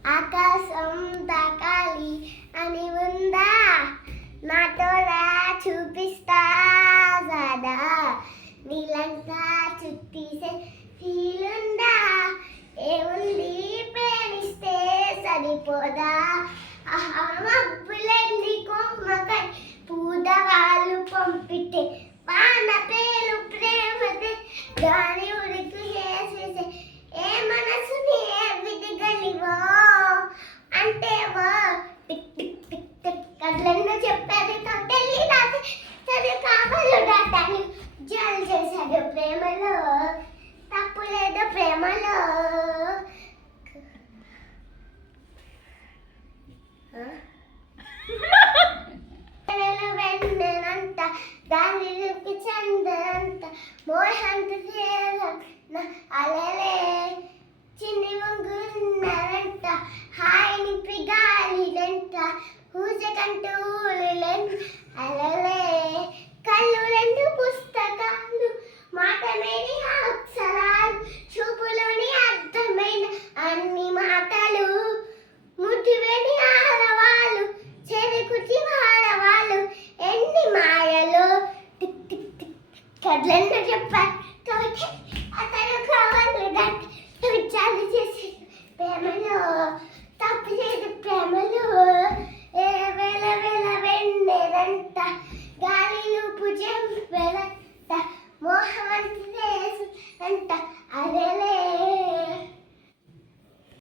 ఆకాశం తాకాలి అని ఉందా, నాతోరా చూపిస్తా సదా, నీలంతా చుట్టేసే ఫీలుందా, ఏముంది ప్రేమిస్తే సరిపోదా, మబ్బులెండి కొమ్మకై పూదవాళ్ళు పంపితే పాన పేరు ప్రేమతే దాని ఉరికి చేసేసే ఏ మనసుని ఏ విధిగలివో అంటే టిక్ టిక్ టిక్ టిక్ కళ్ళల్లో చెప్పేది తొట్టెల్లి రాసి సరే కావాలి దాటాన్ని జల్ చేశాడు ప్రేమలో, తప్పు లేదు ప్రేమలో. వెన్నెనంత గాలికి చందనంత మోహంత అలలే చిన్ని వంగున్నారంట హాయిని పిగాలిలంట ఊజకంటూ అలలే కళ్ళు రెండు పుస్తకాలు మాట మేని అక్షరాలు చూపులోని అర్థమైన అన్ని మాటలు ముట్టివేని ఆడవాళ్ళు చెరుకుటి వాడవాళ్ళు ఎన్ని మాయలు టిక్ టిక్ టిక్ కళ్ళల్లో చెప్పారు